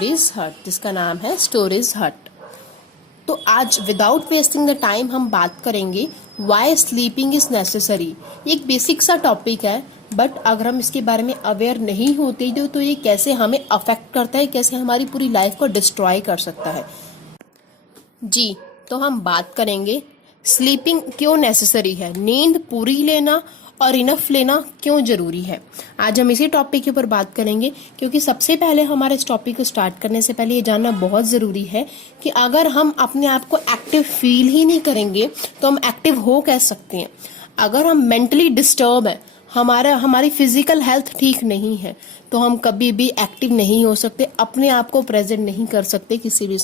Stories हट, जिसका नाम है स्टोरीज हट। तो आज विदाउट वेस्टिंग द टाइम हम बात करेंगे वाई स्लीपिंग इज नेसेसरी। ये एक बेसिक सा टॉपिक है, बट अगर हम इसके बारे में अवेयर नहीं होते तो ये कैसे हमें अफेक्ट करता है, कैसे हमारी पूरी लाइफ को डिस्ट्रॉय कर सकता है। जी, तो हम बात करेंगे स्लीपिंग क्यों नेसेसरी है, नींद पूरी लेना और इनफ लेना क्यों जरूरी है। आज हम इसी टॉपिक के ऊपर बात करेंगे, क्योंकि सबसे पहले हमारे इस टॉपिक को स्टार्ट करने से पहले ये जानना बहुत ज़रूरी है कि अगर हम अपने आप को एक्टिव फील ही नहीं करेंगे तो हम एक्टिव हो कैसे सकते हैं। अगर हम मेंटली डिस्टर्ब है, हमारी फिजिकल हेल्थ ठीक नहीं है, तो हम कभी भी एक्टिव नहीं हो सकते, अपने आप को प्रेजेंट नहीं कर सकते किसी भी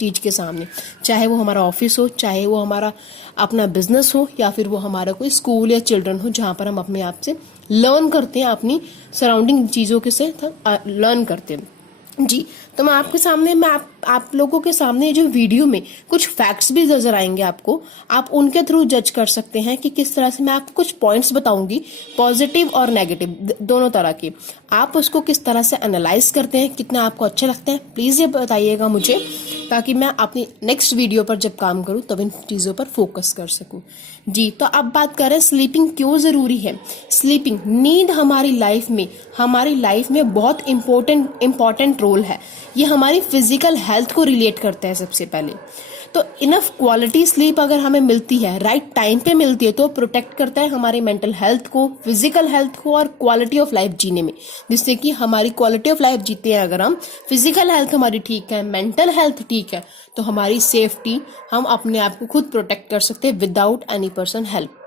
चीज के सामने, चाहे वो हमारा ऑफिस हो, चाहे वो हमारा अपना बिजनेस हो, या फिर वो हमारा कोई स्कूल या चिल्ड्रन हो जहां पर हम अपने आप से लर्न करते हैं, अपनी सराउंडिंग चीजों के से लर्न करते हैं। जी, तो मैं आपके सामने आप लोगों के सामने जो वीडियो में कुछ फैक्ट्स भी नजर आएंगे आपको, आप उनके थ्रू जज कर सकते हैं कि किस तरह से मैं आपको कुछ पॉइंट्स बताऊंगी, पॉजिटिव और नेगेटिव दोनों तरह के। आप उसको किस तरह से एनालाइज करते हैं, कितना आपको अच्छे लगते हैं, प्लीज ये बताइएगा मुझे, ताकि मैं अपनी नेक्स्ट वीडियो पर जब काम करूं तब इन चीजों पर फोकस कर सकूं। जी, तो अब बात करें स्लीपिंग क्यों जरूरी है। स्लीपिंग, नींद हमारी लाइफ में बहुत इंपॉर्टेंट रोल है। ये हमारी फिजिकल हेल्थ को रिलेट करता है सबसे पहले। तो इनफ क्वालिटी स्लीप अगर हमें मिलती है, राइट टाइम पे मिलती है, तो प्रोटेक्ट करता है हमारी मेंटल हेल्थ को, फिजिकल हेल्थ को और क्वालिटी ऑफ लाइफ जीने में, जिससे कि हमारी क्वालिटी ऑफ लाइफ जीते हैं अगर हम, फिजिकल हेल्थ हमारी ठीक है, मेंटल हेल्थ ठीक है, तो हमारी सेफ्टी, हम अपने आप को खुद प्रोटेक्ट कर सकते हैं विदाउट एनी पर्सन हेल्प।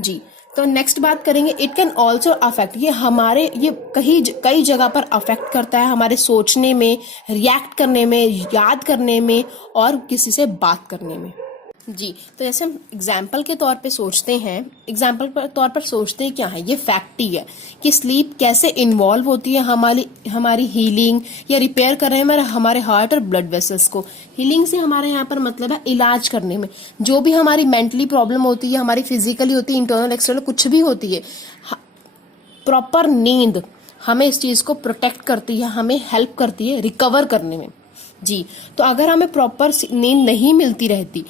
जी, तो नेक्स्ट बात करेंगे, इट कैन ऑल्सो अफेक्ट, ये कई जगह पर अफेक्ट करता है हमारे सोचने में, रिएक्ट करने में, याद करने में और किसी से बात करने में। जी, तो जैसे हम एग्जाम्पल के तौर पे सोचते हैं, क्या है, ये फैक्ट ही है कि स्लीप कैसे इन्वॉल्व होती है हमारी हीलिंग या रिपेयर कर रहे हैं हमारे हार्ट और ब्लड वेसल्स को। हीलिंग से हमारे यहाँ पर मतलब है इलाज करने में, जो भी हमारी मेंटली प्रॉब्लम होती है, हमारी फिजिकली होती है, इंटरनल एक्सटर्नल कुछ भी होती है, प्रॉपर नींद हमें इस चीज को प्रोटेक्ट करती है, हमें हेल्प करती है रिकवर करने में। जी, तो अगर हमें प्रॉपर नींद नहीं मिलती रहती,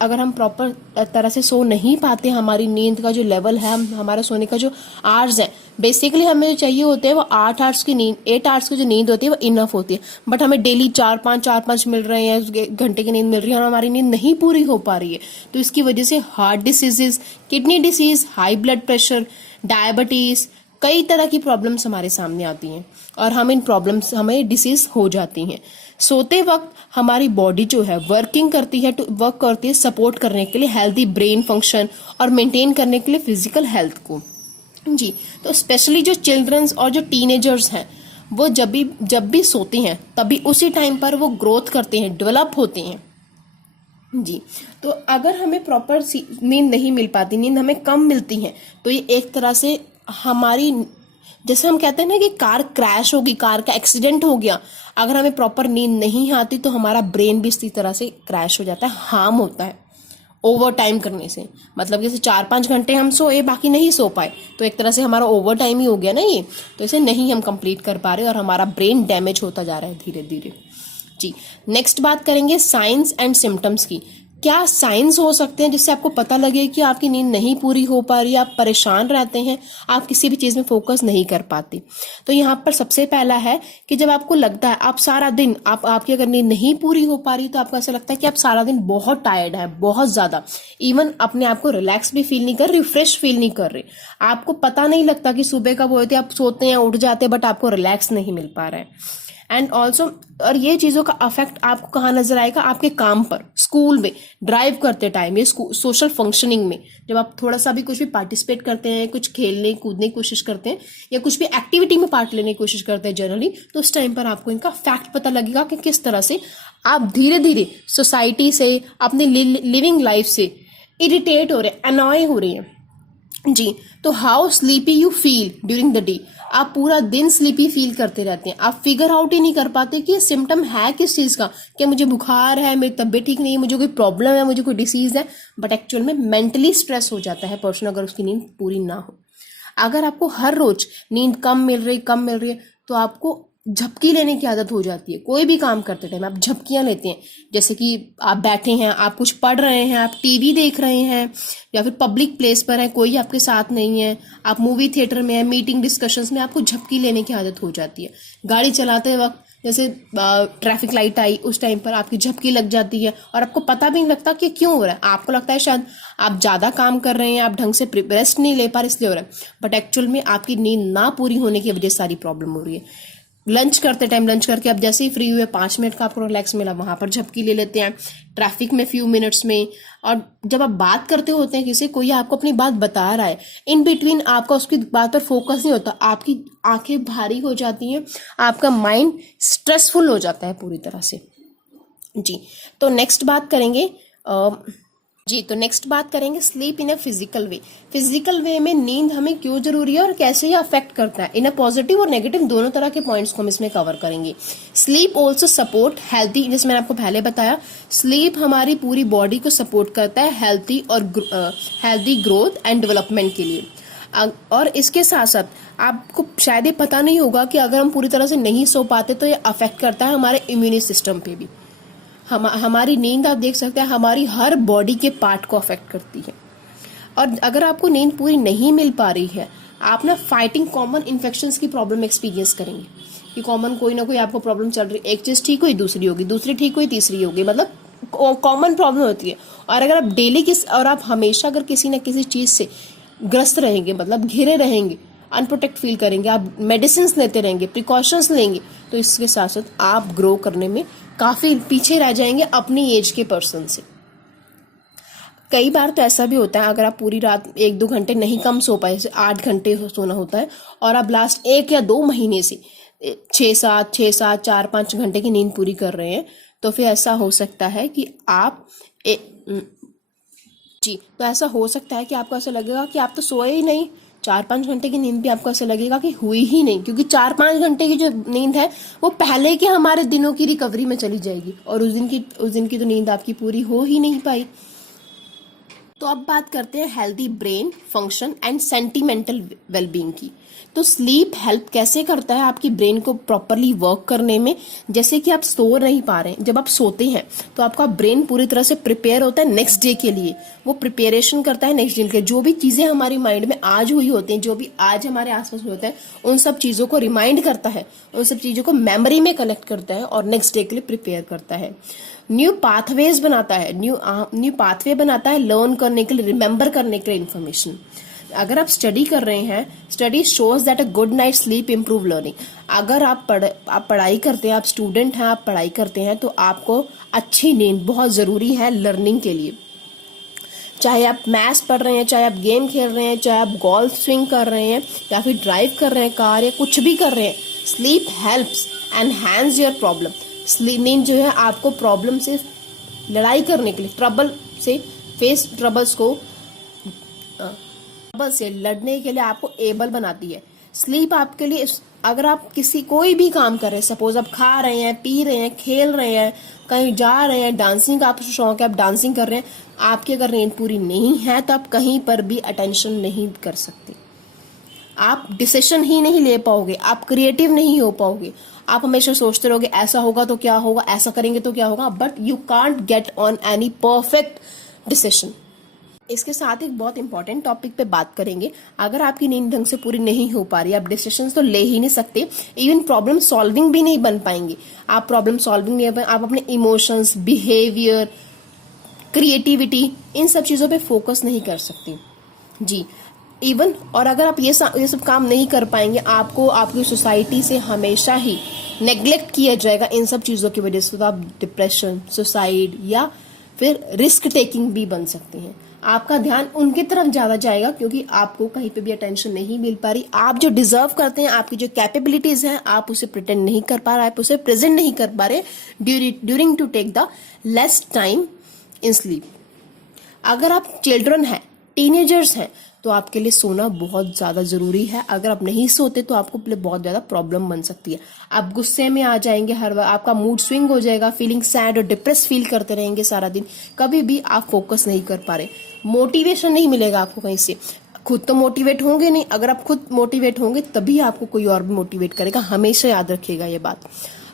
अगर हम प्रॉपर तरह से सो नहीं पाते, हमारी नींद का जो लेवल है, हमारा सोने का जो आवर्स है, बेसिकली हमें चाहिए होते हैं वो 8 आवर्स की नींद, 8 आवर्स की जो नींद होती है वो इनफ होती है, बट हमें डेली 4-5 मिल रहे हैं, घंटे की नींद मिल रही है और हमारी नींद नहीं पूरी हो पा रही है। तो इसकी वजह से heart diseases, kidney disease, high blood pressure, diabetes, कई तरह की प्रॉब्लम्स हमारे सामने आती हैं और हमें डिसीज हो जाती हैं। सोते वक्त हमारी बॉडी जो है वर्क करती है सपोर्ट करने के लिए हेल्दी ब्रेन फंक्शन और मेंटेन करने के लिए फिजिकल हेल्थ को। जी, तो स्पेशली जो चिल्ड्रंस और जो टीनेजर्स हैं, वो जब भी सोते हैं तभी उसी टाइम पर वो ग्रोथ करते हैं, डेवलप होते हैं। जी, तो अगर हमें प्रॉपर नींद नहीं मिल पाती, नींद हमें कम मिलती है, तो ये एक तरह से हमारी, जैसे हम कहते हैं ना कि कार क्रैश होगी, कार का एक्सीडेंट हो गया, अगर हमें प्रॉपर नींद नहीं आती तो हमारा ब्रेन भी इसी तरह से क्रैश हो जाता है, हार्म होता है ओवर टाइम करने से। मतलब जैसे 4-5 घंटे हम सोए, बाकी नहीं सो पाए, तो एक तरह से हमारा ओवर टाइम ही हो गया ना ये, तो इसे नहीं हम कंप्लीट कर पा रहे और हमारा ब्रेन डैमेज होता जा रहा है धीरे धीरे। जी, नेक्स्ट बात करेंगे साइंस एंड सिम्टम्स की। क्या साइंस हो सकते हैं जिससे आपको पता लगे कि आपकी नींद नहीं पूरी हो पा रही है, आप परेशान रहते हैं, आप किसी भी चीज में फोकस नहीं कर पाते। तो यहाँ पर सबसे पहला है कि जब आपको लगता है आप सारा दिन आपकी अगर नींद नहीं पूरी हो पा रही, तो आपको ऐसा लगता है कि आप सारा दिन बहुत टायर्ड है, बहुत ज्यादा, इवन अपने आप को रिलैक्स भी फील नहीं कर रहे, रिफ्रेश फील नहीं कर रहे, आपको पता नहीं लगता कि सुबह कब होते, आप सोते हैं, उठ जाते हैं, बट आपको रिलैक्स नहीं मिल पा रहा है। एंड ऑल्सो, और ये चीजों का अफेक्ट आपको कहाँ नजर आएगा, आपके काम पर, स्कूल में, ड्राइव करते टाइम, ये सोशल फंक्शनिंग में, जब आप थोड़ा सा भी कुछ भी पार्टिसिपेट करते हैं, कुछ खेलने कूदने की कोशिश करते हैं या कुछ भी एक्टिविटी में पार्ट लेने की कोशिश करते हैं जनरली, तो उस टाइम पर आपको इनका फैक्ट पता लगेगा कि किस तरह से आप धीरे धीरे सोसाइटी से, अपनी लिविंग लाइफ से इरिटेट हो रहे हैं, अनॉय हो रहे हैं। जी, तो how sleepy you feel during the day, आप पूरा दिन स्लीपी फील करते रहते हैं, आप फिगर आउट ही नहीं कर पाते कि ये सिम्टम है किस चीज का, क्या मुझे बुखार है, मेरी तबीयत ठीक नहीं है, मुझे कोई प्रॉब्लम है, मुझे कोई डिसीज है, बट एक्चुअल में मेंटली स्ट्रेस हो जाता है पर्सन अगर उसकी नींद पूरी ना हो। अगर आपको हर रोज नींद कम मिल रही है, तो आपको झपकी लेने की आदत हो जाती है। कोई भी काम करते टाइम आप झपकियां लेते हैं, जैसे कि आप बैठे हैं, आप कुछ पढ़ रहे हैं, आप टीवी देख रहे हैं, या फिर पब्लिक प्लेस पर है, कोई आपके साथ नहीं है, आप मूवी थिएटर में है, मीटिंग डिस्कशंस में आपको झपकी लेने की आदत हो जाती है। गाड़ी चलाते वक्त जैसे ट्रैफिक लाइट आई, उस टाइम पर आपकी झपकी लग जाती है और आपको पता भी नहीं लगता कि क्यों हो रहा है। आपको लगता है शायद आप ज़्यादा काम कर रहे हैं, आप ढंग से रेस्ट नहीं ले पा रहे इसलिए हो रहा है, बट एक्चुअल में आपकी नींद ना पूरी होने की वजह से सारी प्रॉब्लम हो रही है। लंच करते टाइम, लंच करके अब जैसे ही फ्री हुए 5 मिनट का आपको रिलैक्स मिला, वहां पर झपकी ले लेते हैं, ट्रैफिक में फ्यू मिनट्स में। और जब आप बात करते होते हैं किसी, कोई आपको अपनी बात बता रहा है, इन बिटवीन आपका उसकी बात पर फोकस नहीं होता, आपकी आंखें भारी हो जाती हैं, आपका माइंड स्ट्रेसफुल हो जाता है पूरी तरह से। जी, तो नेक्स्ट बात करेंगे sleep in a physical way. Physical way में नींद हमें क्यों जरूरी है और कैसे ये अफेक्ट करता है। इन अ पॉजिटिव और नेगेटिव दोनों तरह के पॉइंट्स को हम इसमें कवर करेंगे। स्लीप ऑल्सो सपोर्ट हेल्थी, जैसे मैंने आपको पहले बताया, स्लीप हमारी पूरी बॉडी को सपोर्ट करता है हेल्थी और हेल्थी ग्रोथ एंड डेवलपमेंट के लिए। और इसके साथ साथ आपको शायद ये पता नहीं होगा कि अगर हम पूरी तरह से नहीं सो पाते तो ये अफेक्ट करता है हमारे इम्यूनी सिस्टम पे भी। हमारी नींद आप देख सकते हैं हमारी हर बॉडी के पार्ट को अफेक्ट करती है। और अगर आपको नींद पूरी नहीं मिल पा रही है, आप ना फाइटिंग कॉमन इन्फेक्शंस की प्रॉब्लम एक्सपीरियंस करेंगे कि कॉमन कोई ना कोई आपको प्रॉब्लम चल रही है, एक चीज ठीक हुई दूसरी होगी, दूसरी ठीक हुई तीसरी होगी, मतलब कॉमन प्रॉब्लम होती है। और अगर आप और आप हमेशा अगर किसी न किसी चीज से ग्रस्त रहेंगे, मतलब घिरे रहेंगे, अनप्रोटेक्ट फील करेंगे, आप मेडिसिन लेते रहेंगे, प्रिकॉशंस लेंगे, तो इसके साथ साथ आप ग्रो करने में काफी पीछे रह जाएंगे अपनी एज के पर्सन से। कई बार तो ऐसा भी होता है, अगर आप पूरी रात 1-2 घंटे नहीं कम सो पाए, जैसे 8 घंटे सोना होता है, और आप लास्ट 1 या 2 महीने से 6-7 4-5 घंटे की नींद पूरी कर रहे हैं, तो फिर ऐसा हो सकता है कि तो ऐसा हो सकता है कि आपको ऐसा लगेगा कि आप तो सोए ही नहीं। 4-5 घंटे की नींद भी आपको ऐसा लगेगा कि हुई ही नहीं, क्योंकि 4-5 घंटे की जो नींद है वो पहले के हमारे दिनों की रिकवरी में चली जाएगी, और उस दिन की तो नींद आपकी पूरी हो ही नहीं पाई। तो अब बात करते हैं healthy brain function and sentimental wellbeing की। तो स्लीप हेल्प कैसे करता है आपकी ब्रेन को प्रॉपरली वर्क करने में। जैसे कि आप सो नहीं पा रहे हैं, जब आप सोते हैं तो आपका ब्रेन पूरी तरह से प्रिपेयर होता है नेक्स्ट डे के लिए, वो प्रिपेरेशन करता है नेक्स्ट डे के लिए। जो भी चीजें हमारी माइंड में आज हुई होती हैं, जो भी आज हमारे आसपास हुए होते हैं, उन सब चीजों को रिमाइंड करता है, उन सब चीजों को मेमोरी में कलेक्ट करता है और नेक्स्ट डे के लिए प्रिपेयर करता है। न्यू पाथवेज बनाता है, न्यू पाथवे बनाता है लर्न करने के लिए, रिमेंबर करने के लिए इन्फॉर्मेशन। अगर आप स्टडी कर रहे हैं, study shows that a good night sleep improve learning. अगर आप पढ़ाई करते हैं, आप स्टूडेंट हैं, आप पढ़ाई करते हैं, तो आपको अच्छी नींद बहुत जरूरी है लर्निंग के लिए। चाहे आप मैथ्स पढ़ रहे हैं, चाहे आप गेम खेल रहे हैं, चाहे आप गोल्फ स्विंग कर रहे हैं, या फिर ड्राइव कर रहे हैं कार, या कुछ भी कर रहे हैं, sleep helps enhance your problem. नींद जो है आपको प्रॉब्लम से लड़ाई करने के लिए, ट्रबल से लड़ने के लिए आपको एबल बनाती है। स्लीप आपके लिए, अगर आप कोई भी काम कर रहे हैं, सपोज आप खा रहे हैं, पी रहे हैं, खेल रहे हैं, कहीं जा रहे हैं, डांसिंग का आपको शौक है, आप डांसिंग कर रहे हैं, आपकी अगर नींद पूरी नहीं है तो आप कहीं पर भी अटेंशन नहीं कर सकते, आप डिसीजन ही नहीं ले पाओगे, आप क्रिएटिव नहीं हो पाओगे, आप हमेशा सोचते रहोगे ऐसा होगा तो क्या होगा, ऐसा करेंगे तो क्या होगा, but you can't get on any perfect decision. इसके साथ एक बहुत इंपॉर्टेंट टॉपिक पे बात करेंगे। अगर आपकी नींद ढंग से पूरी नहीं हो पा रही, आप डिसीजंस तो ले ही नहीं सकते, इवन प्रॉब्लम सॉल्विंग भी नहीं बन पाएंगे। आप प्रॉब्लम सॉल्विंग नहीं, आप अपने इमोशंस, बिहेवियर, क्रिएटिविटी, इन सब चीजों पे फोकस नहीं कर सकते जी। इवन और अगर आप ये सब काम नहीं कर पाएंगे, आपको आपकी सोसाइटी से हमेशा ही नेग्लेक्ट किया जाएगा इन सब चीजों की वजह से। तो आप डिप्रेशन, सुसाइड या फिर रिस्क टेकिंग भी बन सकते हैं। आपका ध्यान उनकी तरफ ज्यादा जाएगा क्योंकि आपको कहीं पे भी अटेंशन नहीं मिल पा रही। आप जो डिजर्व करते हैं, आपकी जो कैपेबिलिटीज हैं, आप उसे प्रिटेंड नहीं कर पा रहे, आप उसे प्रेजेंट नहीं कर पा रहे during to take the less time in sleep. अगर आप चिल्ड्रन हैं, टीनेजर्स हैं, तो आपके लिए सोना बहुत ज्यादा जरूरी है। अगर आप नहीं सोते तो आपको बहुत ज्यादा प्रॉब्लम बन सकती है। आप गुस्से में आ जाएंगे, हर बार आपका मूड स्विंग हो जाएगा, फीलिंग सैड और डिप्रेस फील करते रहेंगे सारा दिन, कभी भी आप फोकस नहीं कर पा रहे, मोटिवेशन नहीं मिलेगा आपको कहीं से, खुद तो मोटिवेट होंगे नहीं, अगर आप खुद मोटिवेट होंगे तभी आपको कोई और भी मोटिवेट करेगा, हमेशा याद रखिएगा ये बात।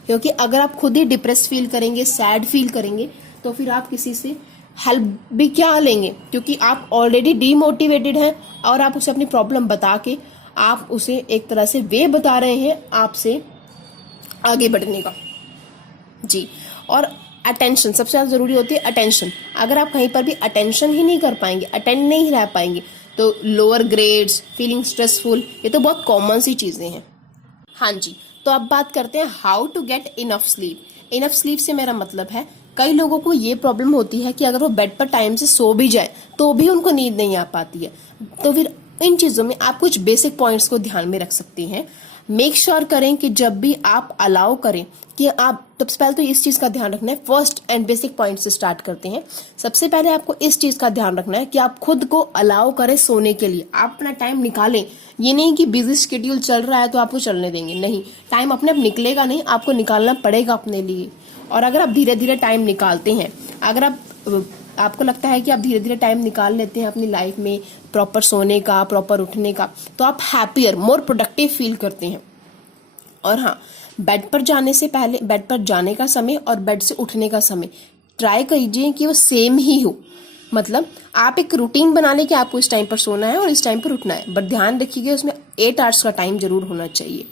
क्योंकि अगर आप खुद ही डिप्रेस फील करेंगे, सैड फील करेंगे, तो फिर आप किसी से हेल्प भी क्या लेंगे, क्योंकि आप ऑलरेडी डीमोटिवेटेड हैं और आप उसे अपनी प्रॉब्लम बता के आप उसे एक तरह से वे बता रहे हैं आपसे आगे बढ़ने का। जी, और अटेंशन सबसे ज़्यादा ज़रूरी होती है, अटेंशन। अगर आप कहीं पर भी अटेंशन ही नहीं कर पाएंगे, अटेंड नहीं रह पाएंगे, तो लोअर ग्रेड्स, फीलिंग स्ट्रेसफुल, ये तो बहुत कॉमन सी चीज़ें हैं। हाँ जी, तो अब बात करते हैं how to get enough sleep. Enough sleep से मेरा मतलब है, कई लोगों को ये प्रॉब्लम होती है कि अगर वो बेड पर टाइम से सो भी जाए तो भी उनको नींद नहीं आ पाती है। तो फिर इन चीज़ों में आप कुछ बेसिक पॉइंट्स को ध्यान में रख सकती हैं। मेक श्योर करें कि जब भी आप अलाउ करें कि आप, सबसे पहले तो इस चीज़ का ध्यान रखना है, फर्स्ट एंड बेसिक पॉइंट से स्टार्ट करते हैं। सबसे पहले आपको इस चीज़ का ध्यान रखना है कि आप खुद को अलाउ करें सोने के लिए, आप अपना टाइम निकालें। ये नहीं कि बिजी शेड्यूल चल रहा है तो आपको चलने देंगे, नहीं, टाइम अपने आप निकलेगा नहीं, आपको निकालना पड़ेगा अपने लिए। और अगर आप धीरे धीरे टाइम निकालते हैं, अगर आपको लगता है कि आप धीरे धीरे टाइम निकाल लेते हैं अपनी लाइफ में प्रॉपर सोने का, प्रॉपर उठने का, तो आप हैप्पियर, मोर प्रोडक्टिव फील करते हैं। और हाँ, बेड पर जाने से पहले, बेड पर जाने का समय और बेड से उठने का समय ट्राई कीजिए कि वो सेम ही हो। मतलब आप एक रूटीन बना लें कि आपको इस टाइम पर सोना है और इस टाइम पर उठना है, बट ध्यान रखिएगा उसमें 8 आवर्स का टाइम जरूर होना चाहिए।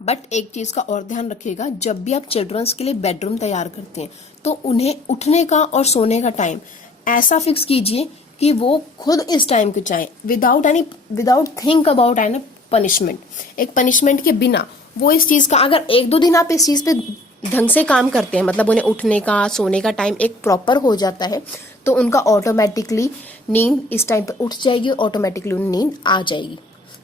बट एक चीज़ का और ध्यान रखिएगा, जब भी आप चिल्ड्रंस के लिए बेडरूम तैयार करते हैं तो उन्हें उठने का और सोने का टाइम ऐसा फिक्स कीजिए कि वो खुद इस टाइम को चाहें, without think about any punishment. एक पनिशमेंट के बिना वो इस चीज़ का, अगर 1-2 दिन आप इस चीज़ पे ढंग से काम करते हैं, मतलब उन्हें उठने का, सोने का टाइम एक प्रॉपर हो जाता है, तो उनका ऑटोमेटिकली नींद इस टाइम पर उठ जाएगी, ऑटोमेटिकली उन्हें नींद आ जाएगी।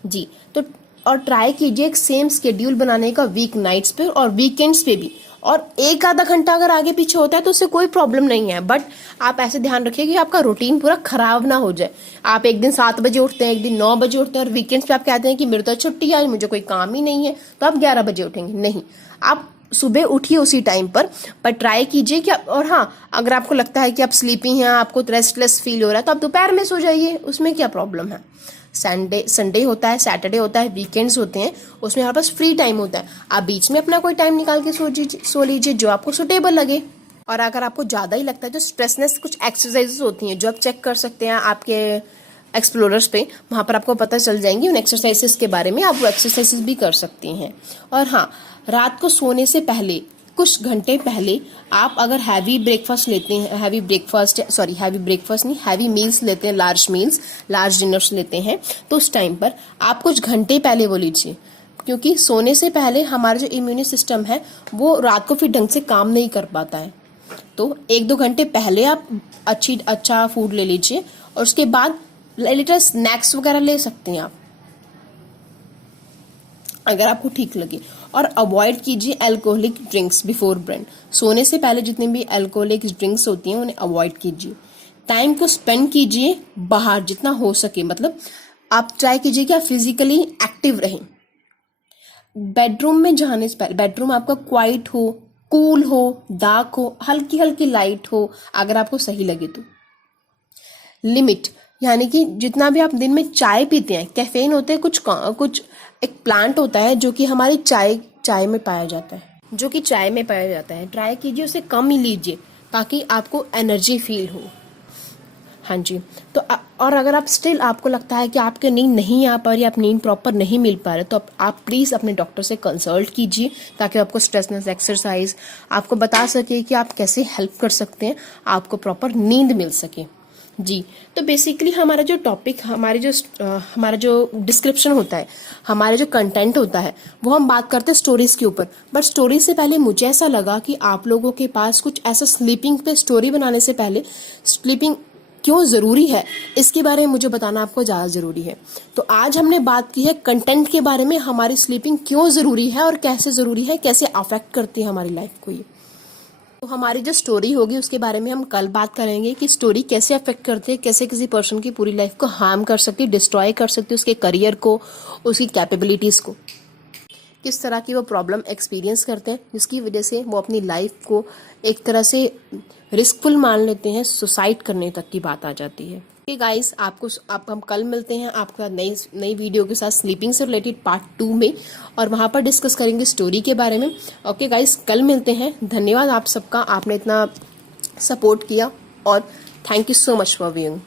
जी, तो और ट्राई कीजिए एक सेम स्केड्यूल बनाने का वीक नाइट्स पे और वीकेंड्स पे भी। और 1-आधा घंटा अगर आगे पीछे होता है तो उससे कोई प्रॉब्लम नहीं है, बट आप ऐसे ध्यान रखिए कि आपका रूटीन पूरा खराब ना हो जाए। आप एक दिन 7 बजे उठते हैं, एक दिन 9 बजे उठते हैं, और वीकेंड्स पे आप कहते हैं कि मेरे तो छुट्टी है, मुझे कोई काम ही नहीं है, तो आप 11 बजे उठेंगे। नहीं, आप सुबह उठिए उसी टाइम पर ट्राई कीजिए कि और हाँ, अगर आपको लगता है कि आप स्लीपी हैं, आपको रेस्टलेस फील हो रहा है, तो आप दोपहर में सो जाइए, उसमें क्या प्रॉब्लम है। संडे होता है, सैटरडे होता है, वीकेंड्स होते हैं, उसमें हमारे पास फ्री टाइम होता है, आप बीच में अपना कोई टाइम निकाल के सो लीजिए जो आपको सुटेबल लगे। और अगर आपको ज़्यादा ही लगता है तो स्ट्रेसनेस कुछ एक्सरसाइजेस होती हैं जो आप चेक कर सकते हैं आपके एक्सप्लोरर्स पे, वहाँ पर आपको पता चल जाएंगी उन एक्सरसाइजेस के बारे में, आप वो एक्सरसाइजेस भी कर सकती हैं। और हाँ, रात को सोने से पहले कुछ घंटे पहले आप अगर हैवी ब्रेकफास्ट नहीं, हैवी मील्स लेते हैं, लार्ज डिनर्स लेते हैं, तो उस टाइम पर आप कुछ घंटे पहले वो लीजिए, क्योंकि सोने से पहले हमारा जो इम्यूनी सिस्टम है वो रात को फिर ढंग से काम नहीं कर पाता है। तो 1-2 घंटे पहले आप अच्छा फूड ले लीजिए, और उसके बाद लिटिल स्नैक्स वगैरह ले सकते हैं आप, अगर आपको ठीक लगे। और अवॉइड कीजिए अल्कोहलिक ड्रिंक्स बिफोर बेड। सोने से पहले जितने भी अल्कोहलिक ड्रिंक्स होती हैं उन्हें अवॉइड कीजिए। टाइम को स्पेंड कीजिए बाहर जितना हो सके, मतलब आप ट्राई कीजिए कि आप फिजिकली एक्टिव रहें। बेडरूम में जाने से पहले, बेडरूम आपका क्वाइट हो, कूल हो, डार्क हो, हल्की हल्की लाइट हो, अगर आपको सही लगे तो। लिमिट, यानी कि जितना भी आप दिन में चाय पीते हैं, कैफीन होते हैं, कुछ एक प्लांट होता है जो कि हमारी चाय में पाया जाता है, ट्राई कीजिए उसे कम ही लीजिए ताकि आपको एनर्जी फील हो। हाँ जी, तो और अगर आप स्टिल आपको लगता है कि आपके नींद नहीं आ पा रही, आप नींद प्रॉपर नहीं मिल पा रहे, तो आप प्लीज़ अपने डॉक्टर से कंसल्ट कीजिए ताकि आपको स्ट्रेसनेस एक्सरसाइज आपको बता सके कि आप कैसे हेल्प कर सकते हैं, आपको प्रॉपर नींद मिल सके। जी, तो बेसिकली हमारा जो टॉपिक, हमारा जो डिस्क्रिप्शन होता है, हमारे जो कंटेंट होता है, वो हम बात करते हैं स्टोरीज के ऊपर। बट स्टोरी से पहले मुझे ऐसा लगा कि आप लोगों के पास कुछ ऐसा स्लीपिंग पे स्टोरी बनाने से पहले स्लीपिंग क्यों ज़रूरी है इसके बारे में मुझे बताना आपको ज़्यादा ज़रूरी है। तो आज हमने बात की है कंटेंट के बारे में, हमारी स्लीपिंग क्यों ज़रूरी है और कैसे ज़रूरी है, कैसे अफेक्ट करती है हमारी लाइफ को ये। तो हमारी जो स्टोरी होगी उसके बारे में हम कल बात करेंगे कि स्टोरी कैसे अफेक्ट करती है, कैसे किसी पर्सन की पूरी लाइफ को हार्म कर सकती है, डिस्ट्रॉय कर सकती है, उसके करियर को, उसकी कैपेबिलिटीज़ को, किस तरह की वो प्रॉब्लम एक्सपीरियंस करते हैं जिसकी वजह से वो अपनी लाइफ को एक तरह से रिस्कफुल मान लेते हैं, सुसाइड करने तक की बात आ जाती है। ओके गाइस, आप हम कल मिलते हैं आपके साथ नई नई वीडियो के साथ स्लीपिंग से रिलेटेड पार्ट 2 में, और वहाँ पर डिस्कस करेंगे स्टोरी के बारे में। ओके गाइस, कल मिलते हैं। धन्यवाद आप सबका, आपने इतना सपोर्ट किया, और thank you so much for viewing.